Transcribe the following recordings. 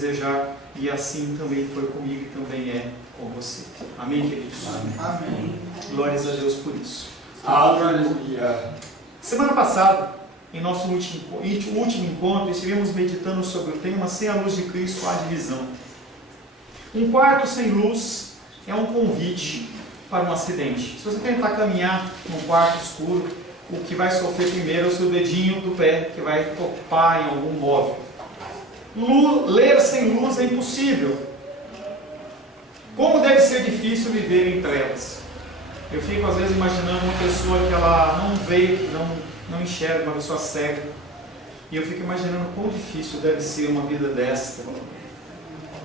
desejar, e assim também foi comigo e também é com você. Amém, queridos? Amém. Glórias a Deus por isso. Aleluia. Semana passada, em nosso último encontro, estivemos meditando sobre o tema Sem a Luz de Cristo há divisão. Um quarto sem luz é um convite para um acidente. Se você tentar caminhar num quarto escuro, o que vai sofrer primeiro é o seu dedinho do pé, que vai topar em algum móvel. Ler sem luz é impossível. Como deve ser difícil viver em trevas. Eu fico às vezes imaginando uma pessoa que ela não vê, que não enxerga, uma pessoa cega. E eu fico imaginando quão difícil deve ser uma vida desta.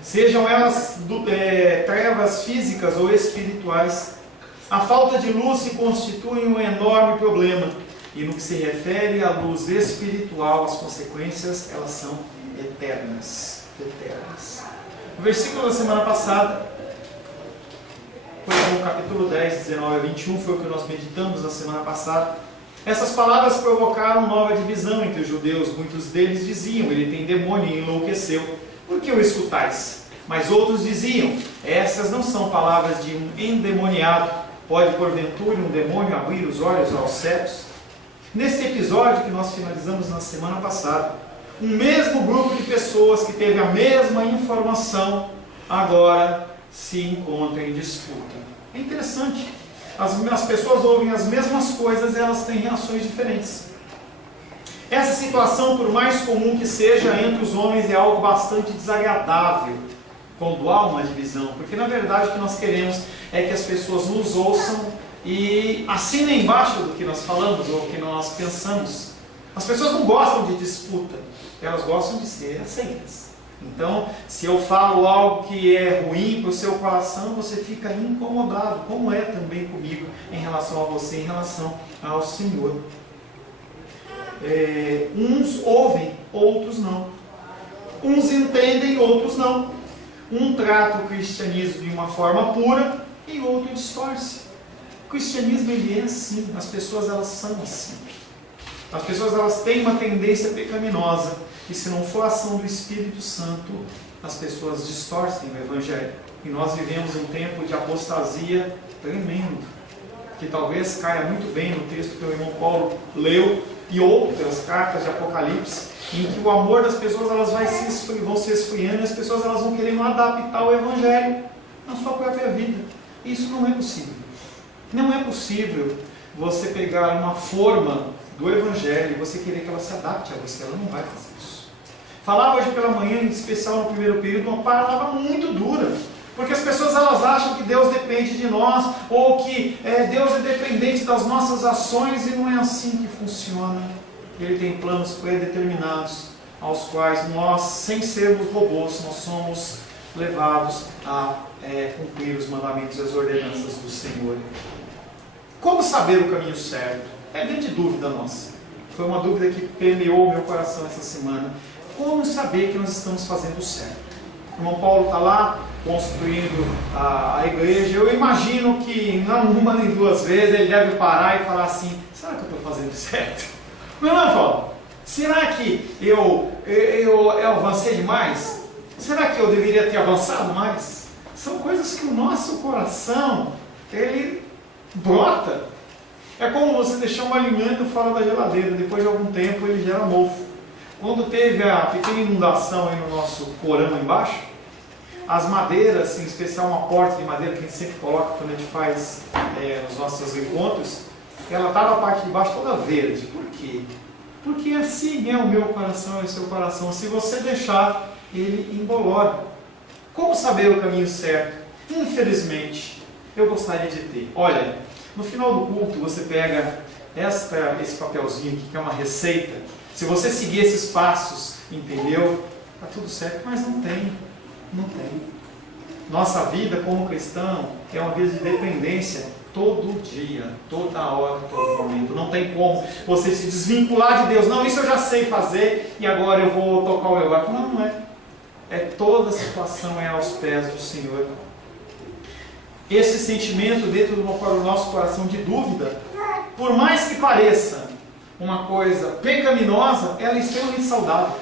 Sejam elas trevas físicas ou espirituais, a falta de luz se constitui um enorme problema. E no que se refere à luz espiritual, as consequências, elas são eternas. Eternas. O versículo da semana passada, foi no capítulo 10, 19 a 21, foi o que nós meditamos na semana passada. Essas palavras provocaram nova divisão entre os judeus. Muitos deles diziam: ele tem demônio e enlouqueceu. Por que o escutais? Mas outros diziam: essas não são palavras de um endemoniado. Pode porventura um demônio abrir os olhos aos cegos? Neste episódio que nós finalizamos na semana passada, um mesmo grupo de pessoas que teve a mesma informação, agora se encontra em disputa. É interessante. As pessoas ouvem as mesmas coisas e elas têm reações diferentes. Essa situação, por mais comum que seja entre os homens, é algo bastante desagradável quando há uma divisão, porque na verdade o que nós queremos é que as pessoas nos ouçam e assinem embaixo do que nós falamos ou o que nós pensamos. As pessoas não gostam de disputa, elas gostam de ser aceitas. Então, se eu falo algo que é ruim para o seu coração, você fica incomodado, como é também comigo em relação a você, em relação ao Senhor. Uns ouvem, outros não. Uns entendem, outros não. Um trata o cristianismo de uma forma pura e outro distorce. O cristianismo ele é assim, as pessoas elas são assim. As pessoas elas têm uma tendência pecaminosa e se não for a ação do Espírito Santo, as pessoas distorcem o Evangelho. E nós vivemos um tempo de apostasia tremendo, que talvez caia muito bem no texto que o irmão Paulo leu e outras cartas de Apocalipse, em que o amor das pessoas elas vão se esfriando e as pessoas elas vão querendo adaptar o Evangelho na sua própria vida. Isso não é possível. Não é possível você pegar uma forma do Evangelho e você querer que ela se adapte a você. Ela não vai fazer isso. Falava hoje pela manhã, em especial no primeiro período, uma palavra muito dura. Porque as pessoas elas acham que Deus depende de nós, ou que Deus é dependente das nossas ações, e não é assim que funciona. Ele tem planos predeterminados, aos quais nós, sem sermos robôs, nós somos levados a cumprir os mandamentos e as ordenanças do Senhor. Como saber o caminho certo? É grande dúvida nossa. Foi uma dúvida que permeou o meu coração essa semana. Como saber que nós estamos fazendo certo? O irmão Paulo está lá, construindo a igreja. Eu imagino que não uma nem duas vezes ele deve parar e falar assim: será que eu estou fazendo certo? Não, Paulo, será que eu avancei demais? Será que eu deveria ter avançado mais? São coisas que o nosso coração, ele brota. É como você deixar um alimento fora da geladeira, depois de algum tempo ele gera mofo. Quando teve a pequena inundação aí no nosso porão embaixo, as madeiras, em especial uma porta de madeira que a gente sempre coloca quando a gente faz os nossos encontros, ela estava a parte de baixo toda verde. Por quê? Porque assim é o meu coração e o seu coração. Se você deixar, ele embolora. Como saber o caminho certo? Infelizmente, eu gostaria de ter. Olha, no final do culto você pega esse papelzinho aqui, que é uma receita. Se você seguir esses passos, entendeu? Está tudo certo, mas não tem. Não tem. Nossa vida como cristão é uma vida de dependência todo dia, toda hora, todo momento. Não tem como você se desvincular de Deus. Não, isso eu já sei fazer e agora eu vou tocar o meu barco. Não, não é. Toda situação é aos pés do Senhor. Esse sentimento dentro do nosso coração de dúvida, por mais que pareça uma coisa pecaminosa, ela é extremamente saudável.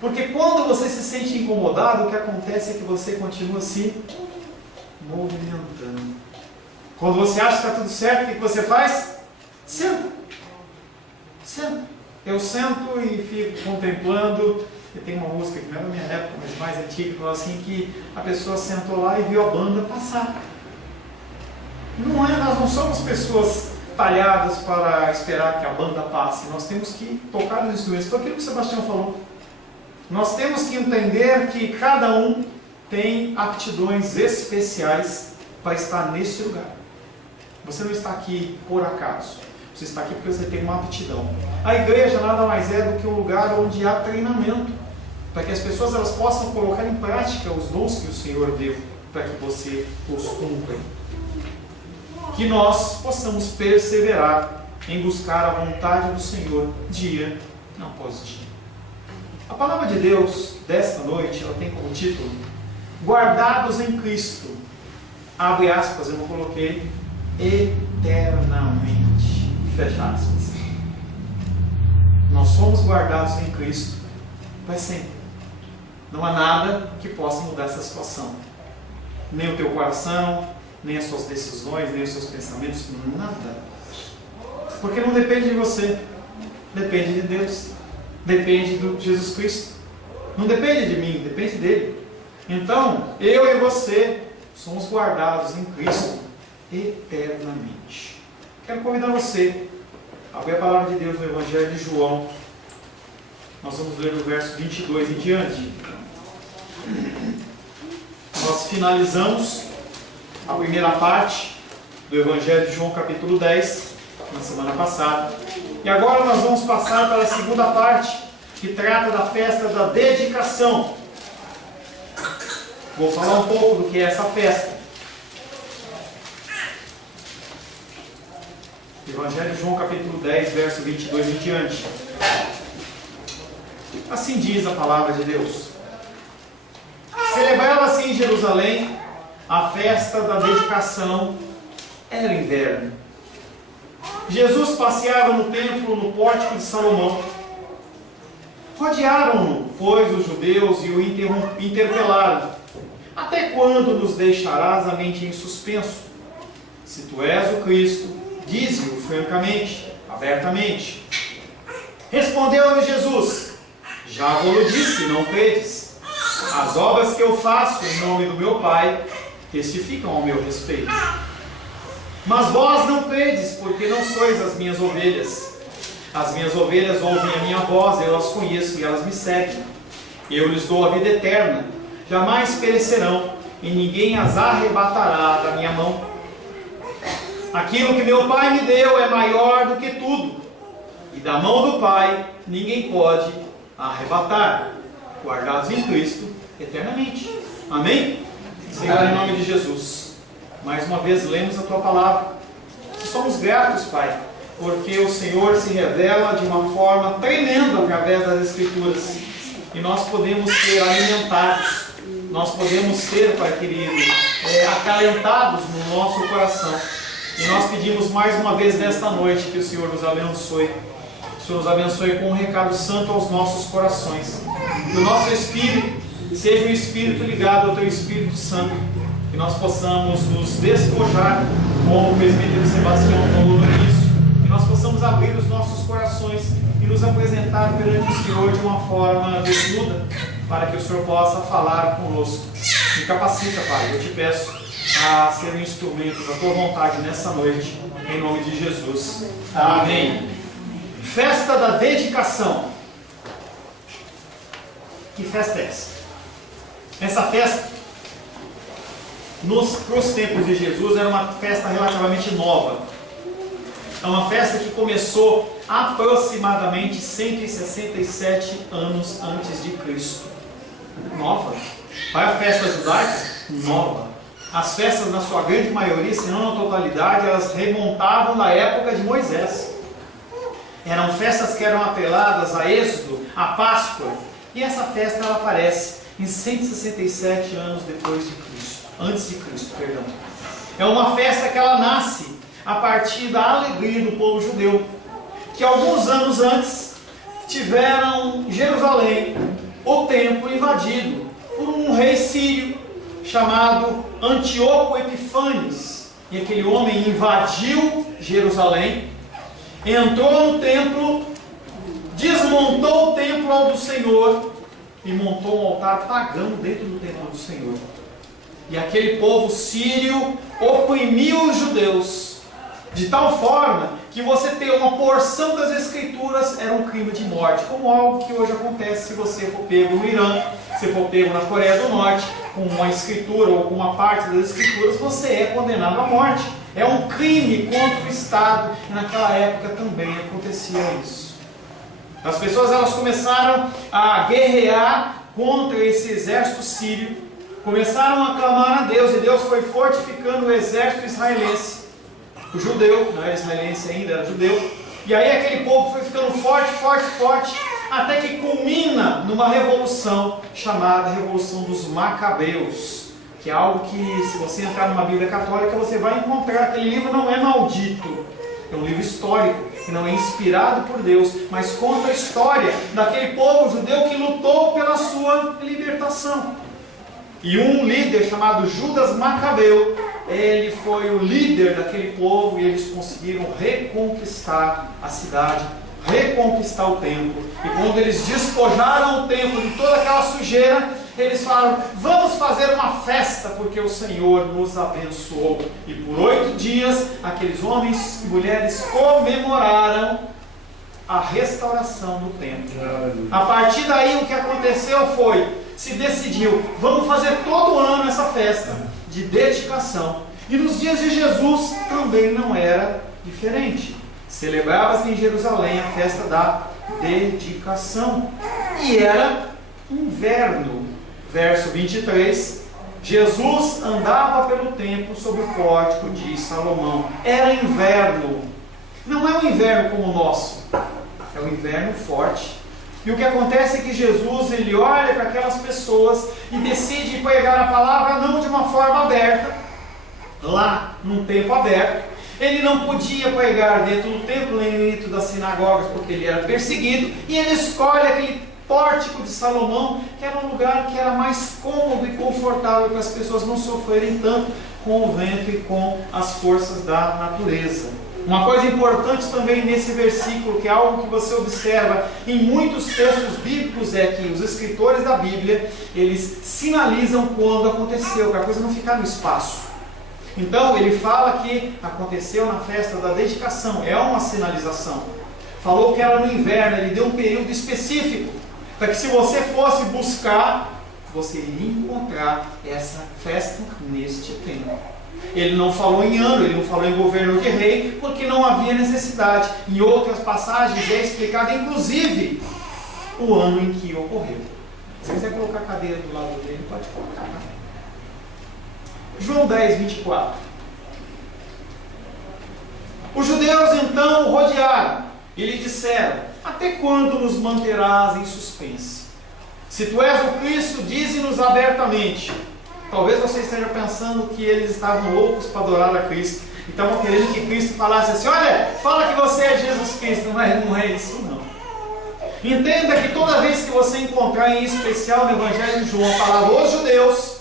Porque quando você se sente incomodado, o que acontece é que você continua se movimentando. Quando você acha que está tudo certo, o que você faz? Senta. Senta. Eu sento e fico contemplando. E tem uma música que não é da minha época, mas mais antiga, que fala assim, que a pessoa sentou lá e viu a banda passar. Nós não somos pessoas talhadas para esperar que a banda passe. Nós temos que tocar os instrumentos. Foi aquilo que o Sebastião falou. Nós temos que entender que cada um tem aptidões especiais para estar neste lugar. Você não está aqui por acaso. Você está aqui porque você tem uma aptidão. A igreja nada mais é do que um lugar onde há treinamento, para que as pessoas elas possam colocar em prática os dons que o Senhor deu, para que você os cumpra. Que nós possamos perseverar em buscar a vontade do Senhor dia após dia. A palavra de Deus desta noite, ela tem como título Guardados em Cristo, abre aspas, eu não coloquei, eternamente, fecha aspas. Nós somos guardados em Cristo para sempre. Não há nada que possa mudar essa situação. Nem o teu coração, nem as suas decisões, nem os seus pensamentos, nada. Porque não depende de você, depende de Deus, depende de Jesus Cristo. Não depende de mim, depende dele. Então, eu e você somos guardados em Cristo eternamente. Quero convidar você a abrir a palavra de Deus no Evangelho de João. Nós vamos ler o verso 22 em diante. Nós finalizamos a primeira parte do Evangelho de João, capítulo 10, na semana passada. E agora nós vamos passar para a segunda parte, que trata da festa da dedicação. Vou falar um pouco do que é essa festa. Evangelho de João, capítulo 10, verso 22 em diante. Assim diz a palavra de Deus. Celebrava-se em Jerusalém a festa da dedicação. Era inverno. Jesus passeava no templo no pórtico de Salomão. Rodearam-no, pois, os judeus e o interpelaram. Até quando nos deixarás a mente em suspenso? Se tu és o Cristo, dize-o francamente, abertamente. Respondeu-lhe Jesus: já vou-lo disse, não credes. As obras que eu faço em nome do meu Pai testificam ao meu respeito. Mas vós não credes, porque não sois as minhas ovelhas. As minhas ovelhas ouvem a minha voz, eu as conheço e elas me seguem. Eu lhes dou a vida eterna, jamais perecerão, e ninguém as arrebatará da minha mão. Aquilo que meu Pai me deu é maior do que tudo, e da mão do Pai ninguém pode arrebatar. Guardados em Cristo eternamente. Amém? Senhor, em nome de Jesus, mais uma vez lemos a Tua palavra. Somos gratos, Pai, porque o Senhor se revela de uma forma tremenda através das Escrituras. E nós podemos ser alimentados, nós podemos ser, Pai querido, acalentados no nosso coração. E nós pedimos mais uma vez nesta noite que o Senhor nos abençoe. Que o Senhor nos abençoe com um recado santo aos nossos corações. Que o nosso espírito seja um espírito ligado ao Teu Espírito Santo. Que nós possamos nos despojar, como o presbítero Sebastião falou no início. Que nós possamos abrir os nossos corações e nos apresentar perante o Senhor de uma forma desnuda, para que o Senhor possa falar conosco. Me capacita, Pai, eu te peço a ser um instrumento da Tua vontade nessa noite, em nome de Jesus. Amém. Festa da dedicação. Que festa é essa? Essa festa, nos tempos de Jesus, era uma festa relativamente nova. É uma festa que começou aproximadamente 167 anos antes de Cristo. Nova. Vai a festa judaica? Nova. As festas, na sua grande maioria, se não na totalidade, elas remontavam da época de Moisés. Eram festas que eram atreladas a Êxodo, a Páscoa. E essa festa ela aparece em 167 anos depois de Cristo. Antes de Cristo, perdão. É uma festa que ela nasce a partir da alegria do povo judeu, que alguns anos antes tiveram Jerusalém o templo invadido por um rei sírio chamado Antíoco Epifanes. E aquele homem invadiu Jerusalém, entrou no templo, desmontou o templo do Senhor e montou um altar pagão dentro do templo do Senhor. E aquele povo sírio oprimiu os judeus, de tal forma que você ter uma porção das Escrituras era um crime de morte, como algo que hoje acontece se você for pego no Irã, se for pego na Coreia do Norte, com uma escritura ou com uma parte das Escrituras, você é condenado à morte. É um crime contra o Estado, e naquela época também acontecia isso. As pessoas elas começaram a guerrear contra esse exército sírio, começaram a clamar a Deus, e Deus foi fortificando o exército israelense. O judeu, não era israelense ainda, era judeu. E aí aquele povo foi ficando forte, forte, forte, até que culmina numa revolução chamada Revolução dos Macabeus, que é algo que, se você entrar numa Bíblia católica, você vai encontrar. Aquele livro não é maldito, é um livro histórico, que não é inspirado por Deus, mas conta a história daquele povo judeu que lutou pela sua libertação. E um líder chamado Judas Macabeu, ele foi o líder daquele povo, e eles conseguiram reconquistar a cidade, reconquistar o templo. E quando eles despojaram o templo de toda aquela sujeira, eles falaram: vamos fazer uma festa, porque o Senhor nos abençoou. E por 8 dias, aqueles homens e mulheres comemoraram a restauração do templo. A partir daí, o que aconteceu foi, se decidiu, vamos fazer todo ano essa festa de dedicação. E nos dias de Jesus também não era diferente. Celebrava-se em Jerusalém a festa da dedicação. E era inverno. Verso 23, Jesus andava pelo templo sob o pórtico de Salomão. Era inverno. Não é um inverno como o nosso, é um inverno forte. E o que acontece é que Jesus, ele olha para aquelas pessoas e decide pregar a palavra não de uma forma aberta, lá num templo aberto. Ele não podia pregar dentro do templo, nem dentro das sinagogas, porque ele era perseguido, e ele escolhe aquele pórtico de Salomão, que era um lugar que era mais cômodo e confortável para as pessoas não sofrerem tanto com o vento e com as forças da natureza. Uma coisa importante também nesse versículo, que é algo que você observa em muitos textos bíblicos, é que os escritores da Bíblia, eles sinalizam quando aconteceu, para a coisa não ficar no espaço. Então ele fala que aconteceu na festa da dedicação, é uma sinalização. Falou que era no inverno, ele deu um período específico, para que se você fosse buscar, você iria encontrar essa festa neste tempo. Ele não falou em ano, ele não falou em governo de rei, porque não havia necessidade. Em outras passagens é explicado, inclusive, o ano em que ocorreu. Se quiser colocar a cadeira do lado dele, pode colocar. João 10, 24. Os judeus então o rodearam e lhe disseram: até quando nos manterás em suspense? Se tu és o Cristo, dize-nos abertamente. Talvez você esteja pensando que eles estavam loucos para adorar a Cristo, e estavam querendo que Cristo falasse assim: olha, fala que você é Jesus Cristo. Não é isso não. Entenda que toda vez que você encontrar, em especial no Evangelho de João, a palavra os judeus,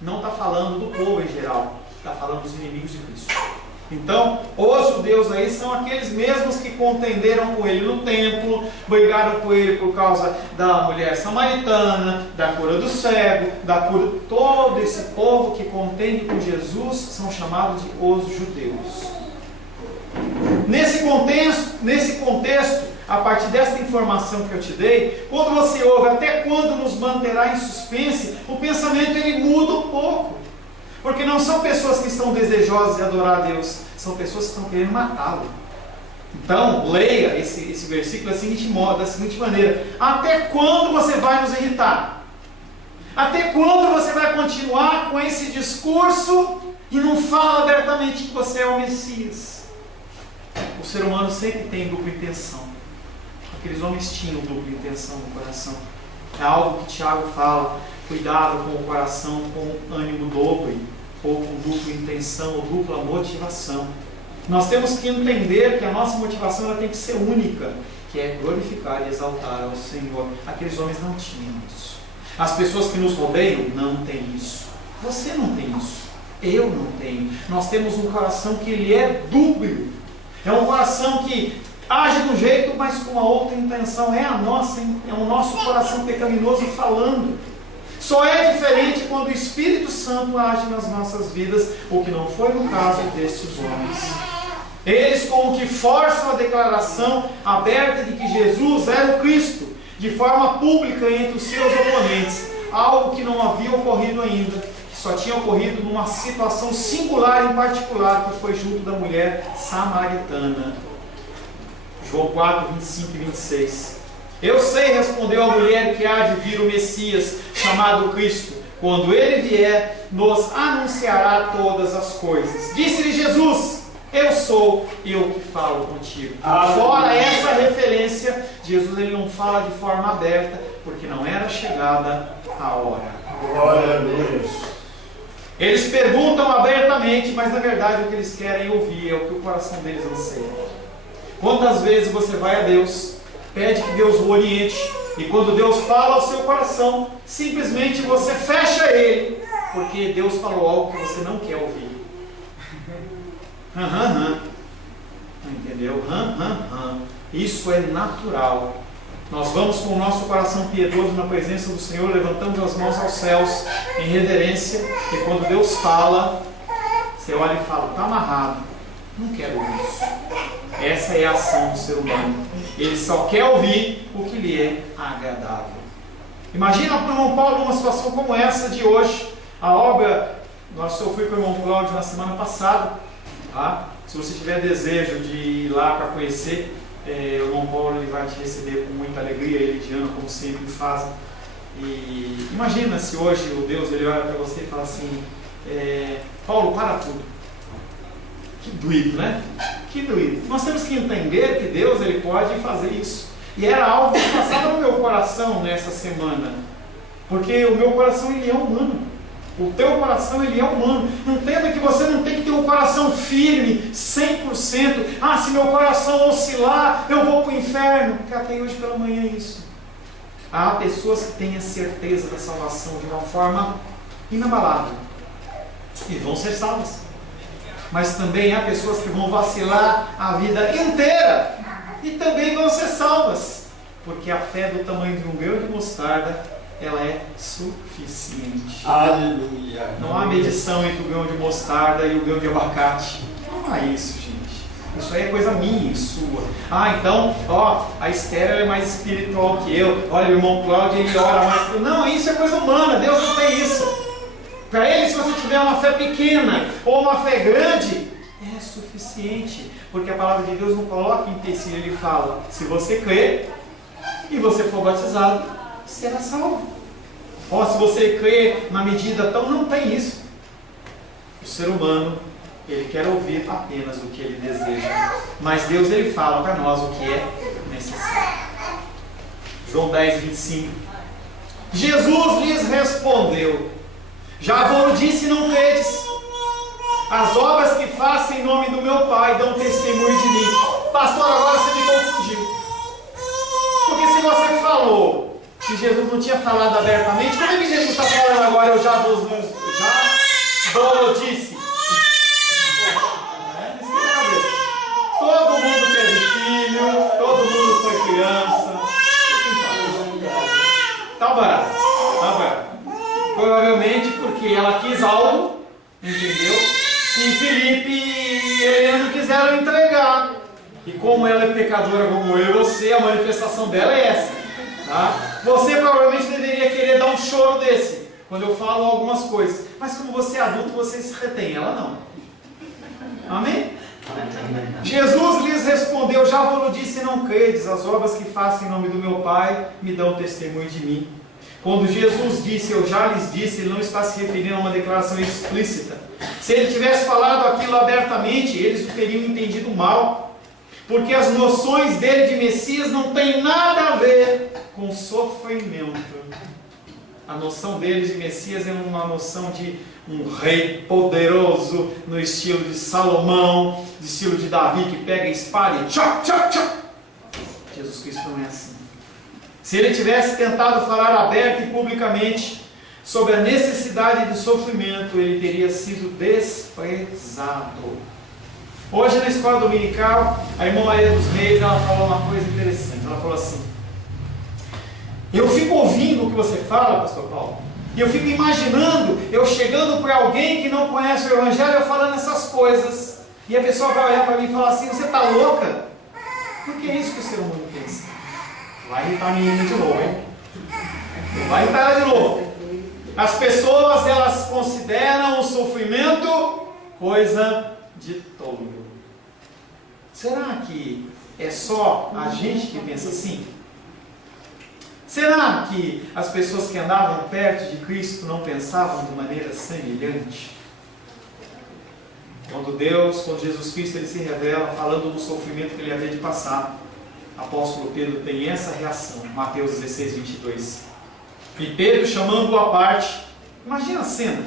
não está falando do povo em geral, está falando dos inimigos de Cristo. Então, os judeus aí são aqueles mesmos que contenderam com ele no templo, brigaram com ele por causa da mulher samaritana, da cura do cego, da cura. Todo esse povo que contende com Jesus são chamados de os judeus. Nesse contexto, a partir dessa informação que eu te dei, quando você ouve até quando nos manterá em suspense, o pensamento ele muda um pouco. Porque não são pessoas que estão desejosas de adorar a Deus, são pessoas que estão querendo matá-lo. Então, leia esse versículo da seguinte maneira: até quando você vai nos irritar? Até quando você vai continuar com esse discurso e não fala abertamente que você é o Messias? O ser humano sempre tem dupla intenção. Aqueles homens tinham dupla intenção no coração. É algo que Tiago fala: cuidado com o coração com ânimo dobre, ou com dupla intenção, ou dupla motivação. Nós temos que entender que a nossa motivação ela tem que ser única. que é glorificar e exaltar ao Senhor. Aqueles homens não tinham isso. As pessoas que nos rodeiam não têm isso. Você não tem isso. Eu não tenho. Nós temos um coração que ele é dúbio. É um coração que age de um jeito, mas com uma outra intenção. É o nosso coração pecaminoso falando. Só é diferente quando o Espírito Santo age nas nossas vidas, o que não foi no caso destes homens. Eles como que forçam a declaração aberta de que Jesus era o Cristo, de forma pública entre os seus oponentes, algo que não havia ocorrido ainda, que só tinha ocorrido numa situação singular em particular, que foi junto da mulher samaritana. João 4, 25 e 26. Eu sei, respondeu a mulher, que há de vir o Messias, chamado Cristo. Quando ele vier, nos anunciará todas as coisas. Disse-lhe Jesus: eu sou eu que falo contigo. Fora essa referência, Jesus ele não fala de forma aberta, porque não era chegada a hora. Glória a Deus. Eles perguntam abertamente, mas na verdade o que eles querem ouvir é o que o coração deles anseia. Quantas vezes você vai a Deus, pede que Deus o oriente, e quando Deus fala ao seu coração, simplesmente você fecha ele, porque Deus falou algo que você não quer ouvir. Entendeu? Isso é natural. Nós vamos com o nosso coração piedoso na presença do Senhor, levantamos as mãos aos céus em reverência, e quando Deus fala, você olha e fala: está amarrado, não quero ouvir isso. Essa é a ação do ser humano. Ele só quer ouvir o que lhe é agradável. Imagina o irmão Paulo numa situação como essa de hoje. A obra, eu fui com o irmão Cláudio na semana passada. Tá? Se você tiver desejo de ir lá para conhecer, o irmão Paulo ele vai te receber com muita alegria, ele e Diana, como sempre fazem. E imagina se hoje o Deus ele olha para você e fala assim: Paulo, para tudo. Que doído, né? Que doído. Nós temos que entender que Deus ele pode fazer isso. E era algo que passava no meu coração nessa semana. Porque o meu coração ele é humano. O teu coração ele é humano. Entenda que você não tem que ter um coração firme, 100%. Se meu coração oscilar, eu vou para o inferno. Catei hoje pela manhã isso. Há pessoas que têm a certeza da salvação de uma forma inabalável e vão ser salvas. Mas também há pessoas que vão vacilar a vida inteira e também vão ser salvas, porque a fé do tamanho de um grão de mostarda, ela é suficiente. Aleluia. Não há medição entre o grão de mostarda e o grão de abacate. Não há isso, gente. Isso aí é coisa minha e sua. Então, a Esther é mais espiritual que eu. Olha, o irmão Cláudio, ele ora mais. Não, isso é coisa humana. Deus não tem isso. Para ele, se você tiver uma fé pequena ou uma fé grande, é suficiente. Porque a palavra de Deus não coloca em empecilho, ele fala: se você crer e você for batizado, será salvo. Se você crer na medida tão, não tem isso. O ser humano, ele quer ouvir apenas o que ele deseja. Mas Deus, ele fala para nós o que é necessário. João 10, 25. Jesus lhes respondeu: já vos disse, não credes. As obras que faço em nome do meu Pai dão testemunho de mim. Pastor, agora você me confundiu. Porque se você falou que Jesus não tinha falado abertamente, como é que Jesus está falando agora? Eu já vos disse. Todo mundo teve filho, todo mundo foi criança. Tá barato. Provavelmente porque ela quis algo, entendeu? E Felipe e Helena não quiseram entregar. E como ela é pecadora como eu e você, a manifestação dela é essa. Tá? Você provavelmente deveria querer dar um choro desse, quando eu falo algumas coisas. Mas como você é adulto, você se retém, ela não. Amém? Jesus lhes respondeu: já vos disse, não credes. As obras que faço em nome do meu Pai me dão testemunho de mim. Quando Jesus disse, eu já lhes disse, ele não está se referindo a uma declaração explícita. Se ele tivesse falado aquilo abertamente, eles o teriam entendido mal. Porque as noções dele de Messias não têm nada a ver com sofrimento. A noção dele de Messias é uma noção de um rei poderoso, no estilo de Salomão, no estilo de Davi, que pega a espada e tchá, tchá, tchá. Jesus Cristo não é assim. Se ele tivesse tentado falar aberta e publicamente sobre a necessidade de sofrimento, ele teria sido desprezado. Hoje na escola dominical, a irmã Maria dos Reis, ela falou uma coisa interessante. Ela falou assim: eu fico ouvindo o que você fala, pastor Paulo, e eu fico imaginando eu chegando para alguém que não conhece o Evangelho, eu falando essas coisas, e a pessoa vai olhar para mim e falar assim: você está louca? Porque é isso que o ser humano pensa. Vai irritar a menina de novo, hein? Vai irritar ela de novo. As pessoas, elas consideram o sofrimento coisa de tolo. Será que é só a gente que pensa assim? Será que as pessoas que andavam perto de Cristo não pensavam de maneira semelhante? Quando Jesus Cristo, ele se revela falando do sofrimento que ele havia de passar, apóstolo Pedro tem essa reação, Mateus 16, 22. E Pedro, chamando-o à parte, imagina a cena.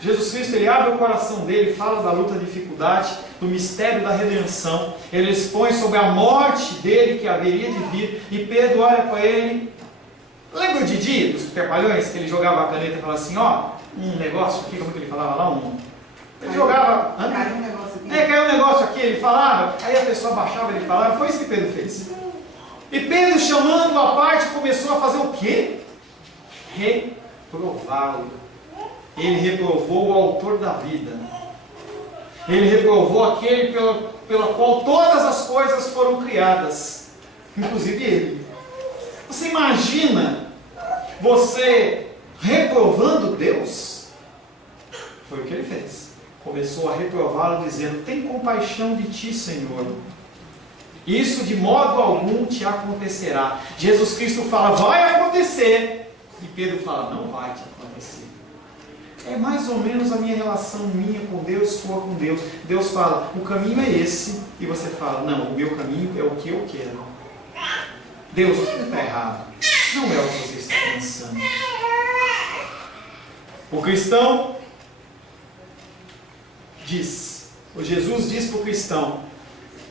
Jesus Cristo, ele abre o coração dele, fala da luta, da dificuldade, do mistério da redenção. Ele expõe sobre a morte dele que haveria de vir. E Pedro olha para ele. Lembra o Didi, dos Trapalhões, que ele jogava a caneta e falava assim: ó, um negócio aqui, como que ele falava lá? Ele jogava. Caiu um negócio aqui. Caiu um negócio aqui, ele falava. Aí a pessoa baixava, ele falava. Foi isso que Pedro fez. E Pedro, chamando a parte, começou a fazer o quê? Reprová-lo. Ele reprovou o autor da vida. Ele reprovou aquele pelo qual todas as coisas foram criadas, inclusive ele. Você imagina você reprovando Deus? Foi o que ele fez. Começou a reprová-lo dizendo: tem compaixão de ti, Senhor. Isso de modo algum te acontecerá. Jesus Cristo fala: vai acontecer. E Pedro fala: não vai te acontecer. É mais ou menos a minha relação minha com Deus, sua com Deus. Deus fala: o caminho é esse. E você fala: não, o meu caminho é o que eu quero. Deus, o que está errado? Não é o que você está pensando. O cristão diz, o Jesus diz para o cristão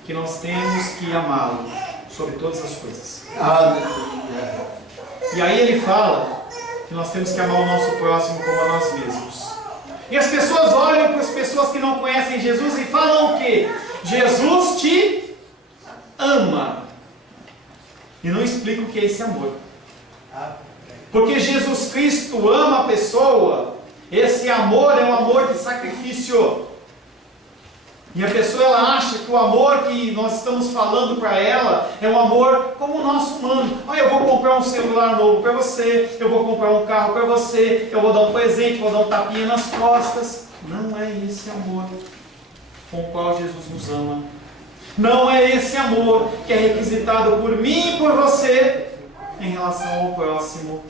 que nós temos que amá-lo sobre todas as coisas. Aleluia. E aí ele fala que nós temos que amar o nosso próximo como a nós mesmos. E as pessoas olham para as pessoas que não conhecem Jesus e falam o quê? Jesus te ama. E não explica o que é esse amor. Porque Jesus Cristo ama a pessoa. Esse amor é um amor de sacrifício. E a pessoa, ela acha que o amor que nós estamos falando para ela é um amor como o nosso humano. Eu vou comprar um celular novo para você, eu vou comprar um carro para você, eu vou dar um presente, vou dar um tapinha nas costas. Não é esse amor com o qual Jesus nos ama. Não é esse amor que é requisitado por mim e por você em relação ao próximo.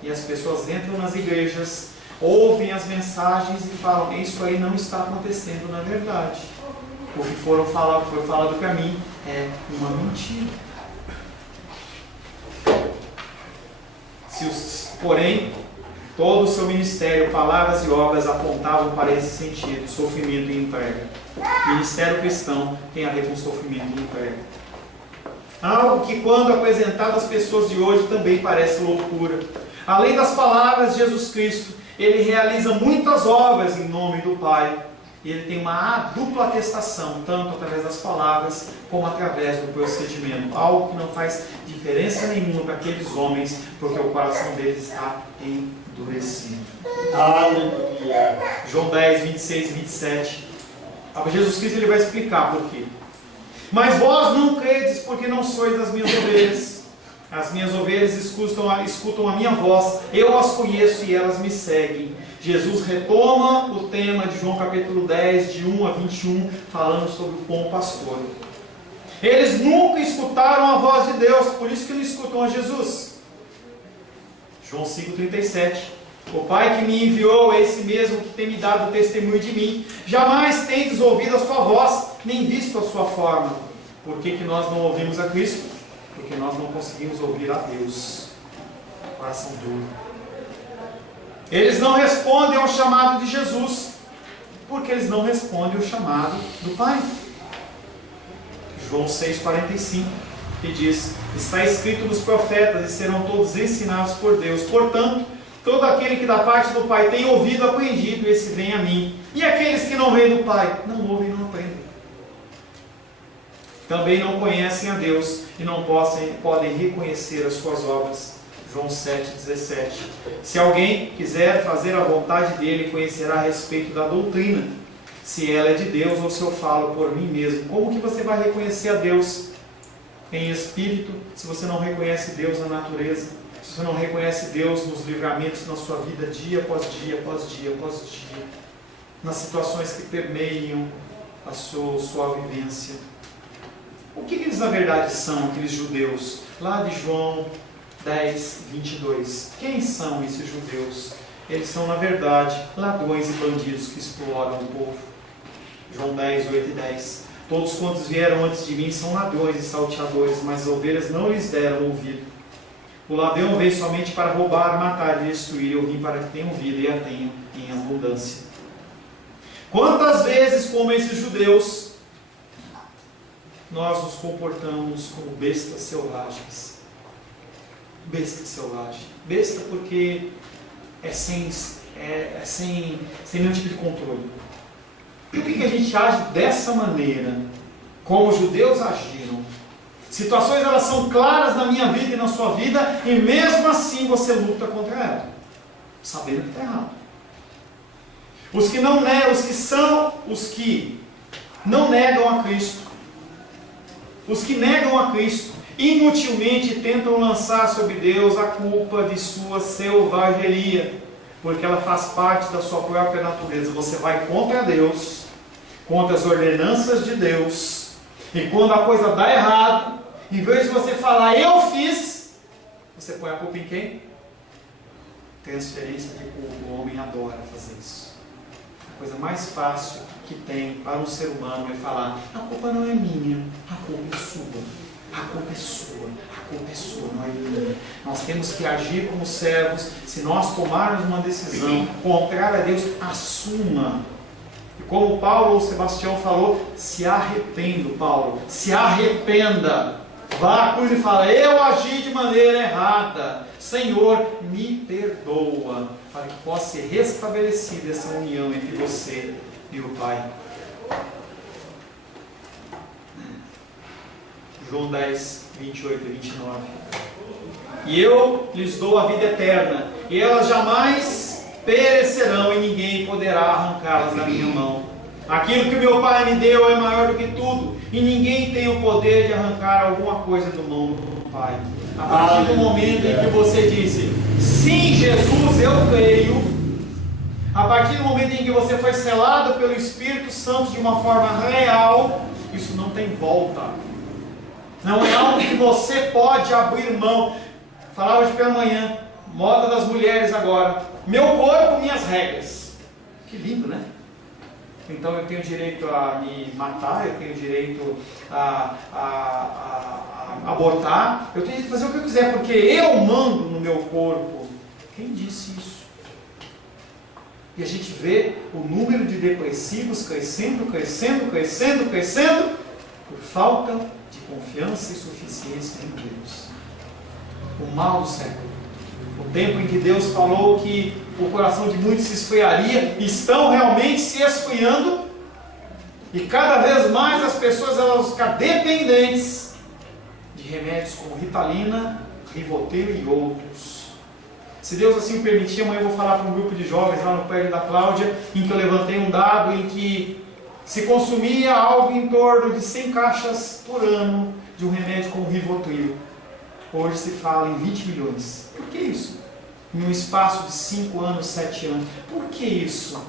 E as pessoas entram nas igrejas, ouvem as mensagens e falam: isso aí não está acontecendo na verdade. O que foi falado para mim é uma mentira. Porém, todo o seu ministério, palavras e obras apontavam para esse sentido: sofrimento e entrega. Ministério cristão tem a ver com sofrimento e entrega. Algo que, quando apresentado às pessoas de hoje, também parece loucura. Além das palavras de Jesus Cristo, ele realiza muitas obras em nome do Pai. E ele tem uma dupla atestação, tanto através das palavras como através do procedimento. Algo que não faz diferença nenhuma para aqueles homens, porque o coração deles está endurecido. Aleluia. João 10, 26 e 27. Jesus Cristo, ele vai explicar por quê. Mas vós não credes porque não sois das minhas ovelhas. As minhas ovelhas escutam a minha voz, eu as conheço e elas me seguem. Jesus retoma o tema de João capítulo 10, de 1 a 21, falando sobre o bom pastor. Eles nunca escutaram a voz de Deus, por isso que não escutam a Jesus. João 5,37. O Pai que me enviou é esse mesmo que tem me dado testemunho de mim. Jamais tendes ouvido a sua voz, nem visto a sua forma. Por que nós não ouvimos a Cristo? Porque nós não conseguimos ouvir a Deus. Coração duro. Eles não respondem ao chamado de Jesus, porque eles não respondem ao chamado do Pai. João 6,45. que diz: está escrito nos profetas e serão todos ensinados por Deus. Portanto, todo aquele que da parte do Pai tem ouvido, aprendido, esse vem a mim. E aqueles que não vêm do Pai, não ouvem e não aprendem. Também não conhecem a Deus e não podem reconhecer as suas obras. João 7,17. Se alguém quiser fazer a vontade dele, conhecerá a respeito da doutrina, se ela é de Deus ou se eu falo por mim mesmo. Como que você vai reconhecer a Deus em espírito, se você não reconhece Deus na natureza, se você não reconhece Deus nos livramentos na sua vida, dia após dia, após dia, após dia, nas situações que permeiam a sua vivência? O que eles na verdade são, aqueles judeus? Lá de João 10, 22. Quem são esses judeus? Eles são na verdade ladrões e bandidos que exploram o povo. João 10, 8 e 10. Todos quantos vieram antes de mim são ladrões e salteadores, mas as ovelhas não lhes deram ouvido. O ladrão veio somente para roubar, matar e destruir. Eu vim para que tenham vida e a tenham em abundância. Quantas vezes, como esses judeus, nós nos comportamos como bestas selvagens? Besta selvagem. Besta porque é sem nenhum tipo de controle. Por que a gente age dessa maneira? Como os judeus agiram. Situações, elas são claras na minha vida e na sua vida, e mesmo assim você luta contra ela, sabendo que está errado. Os que não negam a Cristo, os que negam a Cristo, inutilmente tentam lançar sobre Deus a culpa de sua selvageria, porque ela faz parte da sua própria natureza. Você vai contra Deus, contra as ordenanças de Deus, e quando a coisa dá errado, em vez de você falar, eu fiz, você põe a culpa em quem? Transferência de culpa. O homem adora fazer isso. A coisa mais fácil que tem para um ser humano é falar, a culpa não é minha, a culpa é sua. A culpa é sua, a culpa é sua, não é minha. Nós temos que agir como servos. Se nós tomarmos uma decisão contrária a Deus, assuma. E como Paulo ou Sebastião falou, se arrependa, Paulo, se arrependa. Vá à cruz e fala, eu agi de maneira errada, Senhor, me perdoa, para que possa ser restabelecida essa união entre você e o Pai. João 10, 28 e 29. E eu lhes dou a vida eterna, e elas jamais perecerão, e ninguém poderá arrancá-las da minha mão. Aquilo que o meu Pai me deu é maior do que tudo, e ninguém tem o poder de arrancar alguma coisa do mão do Pai. A partir do momento em que você disse, sim, Jesus, eu creio, a partir do momento em que você foi selado pelo Espírito Santo de uma forma real, isso não tem volta. Não é algo que você pode abrir mão. Falava hoje pela manhã, moda das mulheres agora, meu corpo, minhas regras. Que lindo, né? Então eu tenho direito a me matar, eu tenho direito a abortar, eu tenho direito a fazer o que eu quiser, porque eu mando no meu corpo. Quem disse isso? E a gente vê o número de depressivos crescendo, por falta de confiança e suficiência em Deus. O mal do século. O tempo em que Deus falou que o coração de muitos se esfriaria, estão realmente se esfriando, e cada vez mais as pessoas elas vão ficar dependentes de remédios como Ritalina, Rivotril e outros. Se Deus assim permitir, amanhã eu vou falar para um grupo de jovens lá no prédio da Cláudia, em que eu levantei um dado em que se consumia algo em torno de 100 caixas por ano de um remédio como Rivotril. Hoje se fala em 20 milhões. Por que isso? Em um espaço de 5 anos, 7 anos. Por que isso?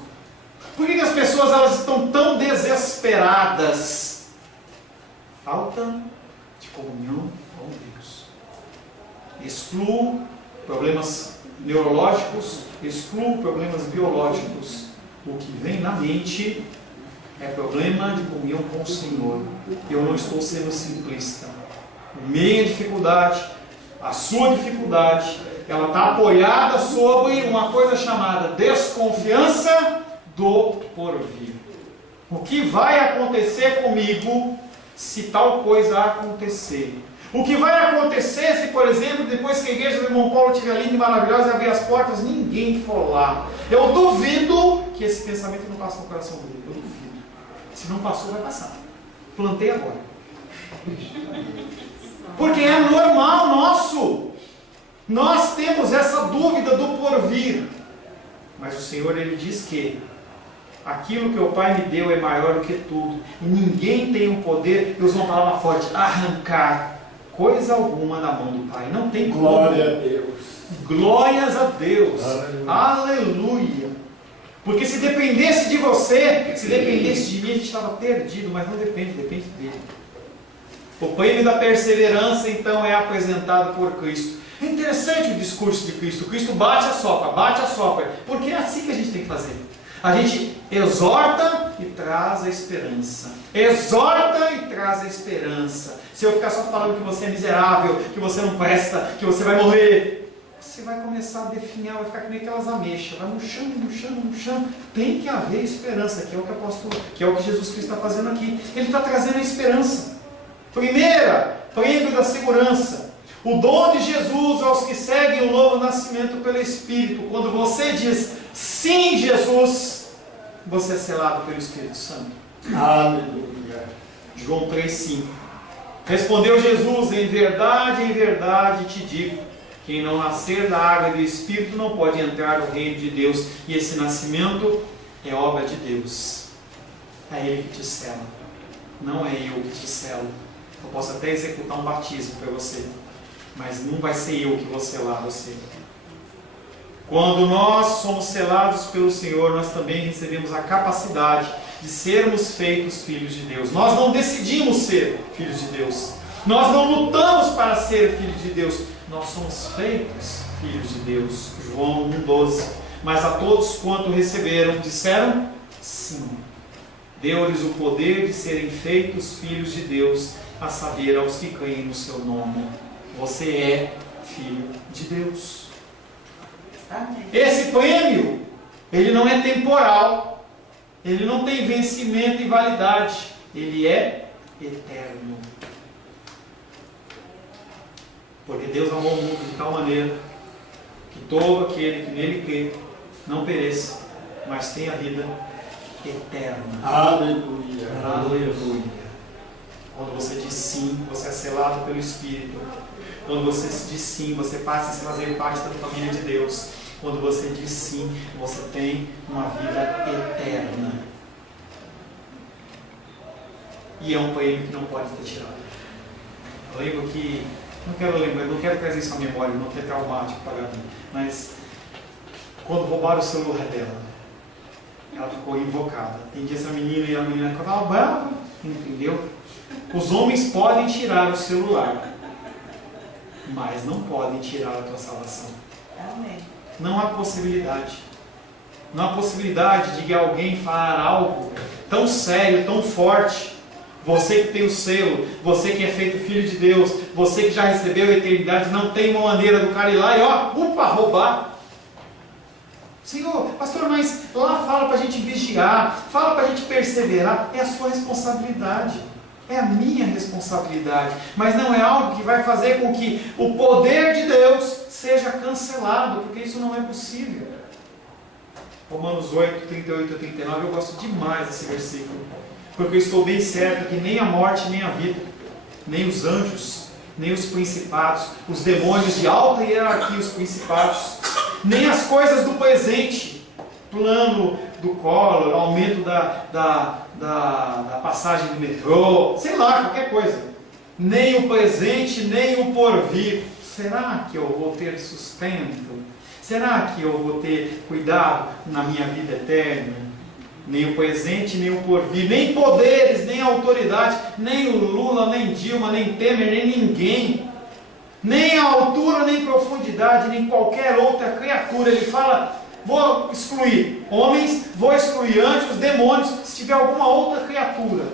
Por que as pessoas elas estão tão desesperadas? Falta de comunhão com Deus. Excluo problemas neurológicos, excluo problemas biológicos. O que vem na mente é problema de comunhão com o Senhor. Eu não estou sendo simplista. Minha dificuldade, a sua dificuldade, ela está apoiada sobre uma coisa chamada desconfiança do porvir. O que vai acontecer comigo se tal coisa acontecer? O que vai acontecer se, por exemplo, depois que a igreja do irmão Paulo estiver linda e maravilhosa e abrir as portas, ninguém for lá? Eu duvido que esse pensamento não passe no coração dele. Eu duvido. Se não passou, vai passar. Plantei agora. Porque é normal nosso. Nós temos essa dúvida do porvir. Mas o Senhor, Ele diz que aquilo que o Pai me deu é maior do que tudo. E ninguém tem o poder, eu uso uma palavra forte, arrancar coisa alguma da mão do Pai. Não tem como. Glória a Deus. Glórias a Deus. Aleluia. Aleluia. Porque se dependesse de você, se dependesse de mim, a gente estava perdido, mas não depende, depende dele. O prêmio da perseverança, então, é apresentado por Cristo. É interessante o discurso de Cristo. Cristo bate a sopra, porque é assim que a gente tem que fazer. A gente exorta e traz a esperança. Exorta e traz a esperança. Se eu ficar só falando que você é miserável, que você não presta, que você vai morrer, você vai começar a definhar, vai ficar que nem aquelas ameixas, vai murchando. Tem que haver esperança, que é o que o apóstolo, que é o que Jesus Cristo está fazendo aqui. Ele está trazendo a esperança. Primeira, prêmio da segurança. O dom de Jesus aos que seguem o novo nascimento pelo Espírito. Quando você diz sim, Jesus, você é selado pelo Espírito Santo. Aleluia. João 3,5. Respondeu Jesus: em verdade te digo, quem não nascer da água e do Espírito não pode entrar no reino de Deus. E esse nascimento é obra de Deus. É Ele que te sela, não é eu que te selo. Eu posso até executar um batismo para você, mas não vai ser eu que vou selar você. Quando nós somos selados pelo Senhor, nós também recebemos a capacidade de sermos feitos filhos de Deus. Nós não decidimos ser filhos de Deus. Nós não lutamos para ser filhos de Deus. Nós somos feitos filhos de Deus. João 1,12. Mas a todos quanto receberam, disseram sim. Deu-lhes o poder de serem feitos filhos de Deus, a saber, aos que creem no seu nome. Você é filho de Deus. Amém. Esse prêmio, ele não é temporal, ele não tem vencimento e validade, ele é eterno. Porque Deus amou o mundo de tal maneira que todo aquele que nele crê não pereça, mas tenha vida eterna. Aleluia. Aleluia. Quando você diz sim, você é selado pelo Espírito. Quando você diz sim, você passa a fazer parte da família de Deus. Quando você diz sim, você tem uma vida eterna. E é um prêmio que não pode ter tirado. Eu lembro que, não quero trazer isso à memória, não ter traumático para mim, mas quando roubaram o celular dela, ela ficou invocada. Entendi essa menina e a menina ficava brava, entendeu? Os homens podem tirar o celular, mas não podem tirar a tua salvação. Amém. Não há possibilidade. Não há possibilidade de alguém falar algo tão sério, tão forte. Você que tem o selo, você que é feito filho de Deus, você que já recebeu a eternidade, não tem uma maneira do cara ir lá e roubar. Senhor, pastor, mas lá fala para a gente vigiar, fala para a gente perseverar. É a sua responsabilidade. É a minha responsabilidade, mas não é algo que vai fazer com que o poder de Deus seja cancelado, porque isso não é possível. Romanos 8, 38 a 39, eu gosto demais desse versículo, porque eu estou bem certo que nem a morte, nem a vida, nem os anjos, nem os principados, os demônios de alta hierarquia, os principados, nem as coisas do presente, plano do Collor, aumento da passagem do metrô, sei lá, qualquer coisa. Nem o presente, nem o porvir. Será que eu vou ter sustento? Será que eu vou ter cuidado na minha vida eterna? Nem o presente, nem o porvir, nem poderes, nem autoridade, nem o Lula, nem Dilma, nem Temer, nem ninguém. Nem a altura, nem profundidade, nem qualquer outra criatura. Ele fala, vou excluir homens, vou excluir anjos, demônios, se tiver alguma outra criatura.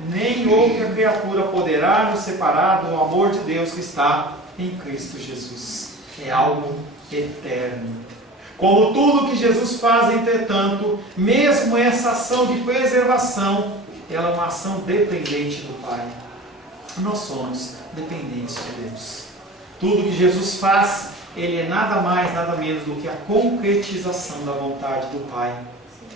Nem outra criatura poderá nos separar do amor de Deus que está em Cristo Jesus. É algo eterno. Como tudo que Jesus faz, entretanto, mesmo essa ação de preservação, ela é uma ação dependente do Pai. nós somos dependentes de Deus. Tudo que Jesus faz, Ele é nada mais, nada menos do que a concretização da vontade do Pai.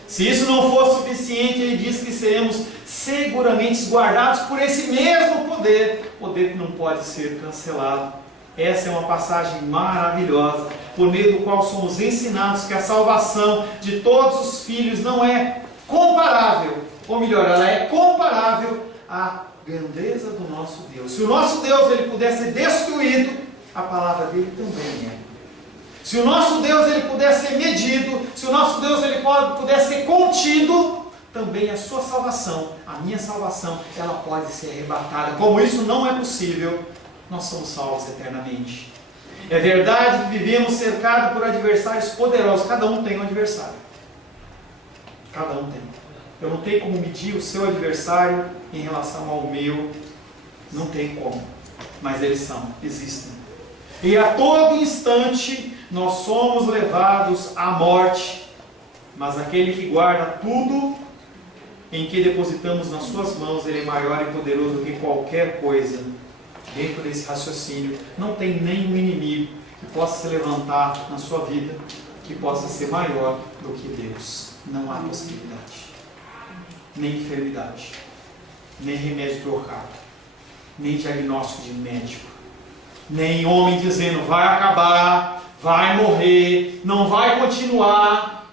Se isso não for suficiente, Ele diz que seremos seguramente guardados por esse mesmo poder que não pode ser cancelado. Essa é uma passagem maravilhosa, por meio do qual somos ensinados que a salvação de todos os filhos não é comparável, ou melhor, ela é comparável à grandeza do nosso Deus. Se o nosso Deus ele puder ser destruído, a palavra dele também é. Se o nosso Deus ele puder ser medido, se o nosso Deus ele puder ser contido, também a sua salvação, a minha salvação, ela pode ser arrebatada. Como isso não é possível, nós somos salvos eternamente. É verdade que vivemos cercados por adversários poderosos. Cada um tem um adversário. Cada um tem. Eu não tenho como medir o seu adversário em relação ao meu. Não tem como. Mas eles existem. E a todo instante nós somos levados à morte. Mas aquele que guarda tudo em que depositamos nas suas mãos, ele é maior e poderoso do que qualquer coisa. Dentro desse raciocínio, não tem nenhum inimigo que possa se levantar na sua vida, que possa ser maior do que Deus. Não há possibilidade. Nem enfermidade, nem remédio trocado, nem diagnóstico de médico, nem homem dizendo vai acabar, vai morrer, não vai continuar.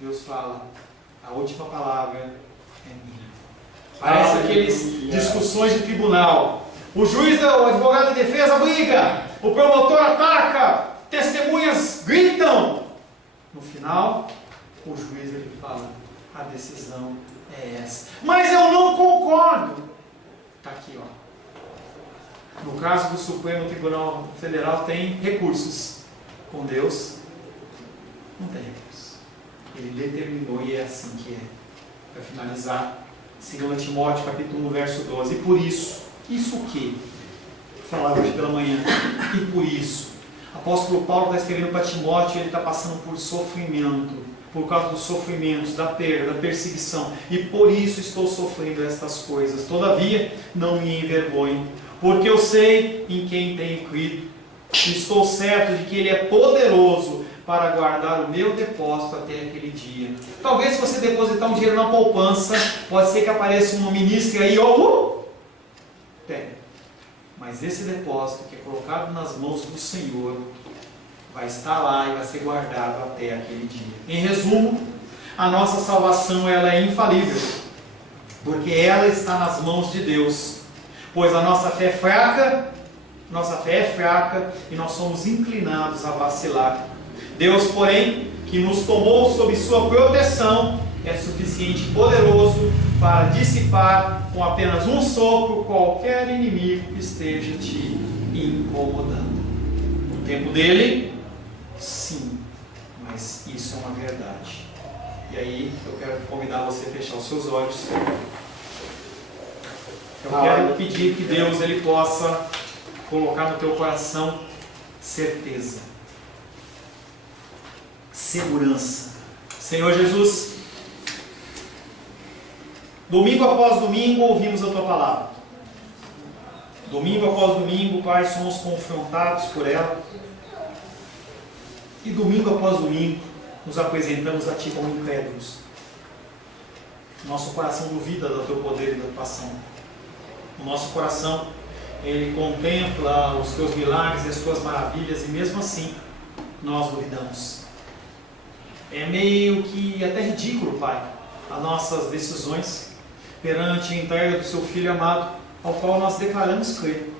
Deus fala, a última palavra é minha. Parece aqueles discussões de tribunal. O juiz, o advogado de defesa briga, o promotor ataca, testemunhas gritam. No final, o juiz ele fala, a decisão é essa. Mas eu não concordo. Está aqui, ó. No caso do Supremo Tribunal Federal tem recursos. Com Deus, não tem recursos. Ele determinou e é assim que é. Para finalizar, 2 Timóteo capítulo 1, verso 12. E por isso o que? Vou falar hoje pela manhã. E por isso, o apóstolo Paulo está escrevendo para Timóteo, ele está passando por sofrimento, por causa dos sofrimentos, da perda, da perseguição. E por isso estou sofrendo estas coisas. Todavia, não me envergonho, porque eu sei em quem tenho crido. Estou certo de que Ele é poderoso para guardar o meu depósito até aquele dia. Talvez se você depositar um dinheiro na poupança, pode ser que apareça uma ministra aí, pega. Mas esse depósito que é colocado nas mãos do Senhor vai estar lá e vai ser guardado até aquele dia. Em resumo, a nossa salvação ela é infalível, porque ela está nas mãos de Deus. Pois a nossa fé é fraca e nós somos inclinados a vacilar. Deus, porém, que nos tomou sob sua proteção, é suficiente e poderoso para dissipar com apenas um sopro qualquer inimigo que esteja te incomodando. No tempo dele, sim, mas isso é uma verdade. E aí eu quero convidar você a fechar os seus olhos. Eu quero pedir que Deus ele possa colocar no teu coração certeza, segurança. Senhor Jesus, domingo após domingo ouvimos a tua palavra. Domingo após domingo, Pai, somos confrontados por ela. E domingo após domingo nos apresentamos a ti como incrédulos. Nosso coração duvida do teu poder e da tua ação. O nosso coração ele contempla os teus milagres e as tuas maravilhas, e mesmo assim nós duvidamos. É meio que até ridículo, Pai, as nossas decisões perante a entrega do seu Filho amado, ao qual nós declaramos crer.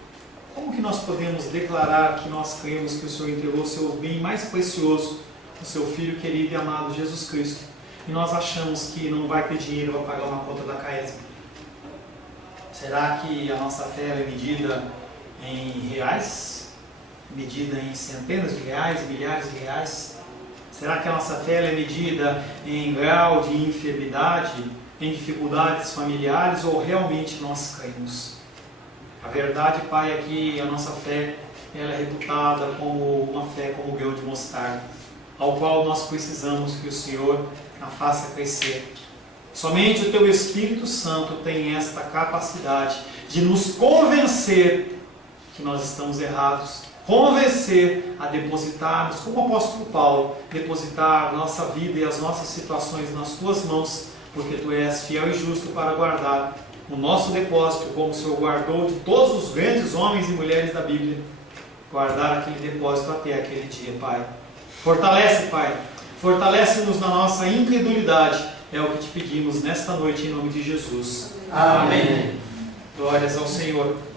Como que nós podemos declarar que nós cremos que o Senhor entregou o seu bem mais precioso, o seu Filho querido e amado Jesus Cristo, e nós achamos que não vai ter dinheiro para pagar uma conta da Caesb? Será que a nossa fé é medida em reais? Medida em centenas de reais, milhares de reais? Será que a nossa fé é medida em grau de enfermidade, em dificuldades familiares, ou realmente nós cremos? A verdade, Pai, é que a nossa fé ela é reputada como uma fé como grão de mostarda, ao qual nós precisamos que o Senhor a faça crescer. Somente o Teu Espírito Santo tem esta capacidade de nos convencer que nós estamos errados, convencer a depositarmos, como o apóstolo Paulo, depositar a nossa vida e as nossas situações nas Tuas mãos, porque Tu és fiel e justo para guardar o nosso depósito, como o Senhor guardou de todos os grandes homens e mulheres da Bíblia, guardar aquele depósito até aquele dia, Pai. Fortalece, Pai, fortalece-nos na nossa incredulidade, é o que te pedimos nesta noite em nome de Jesus. Amém. Glórias ao Senhor.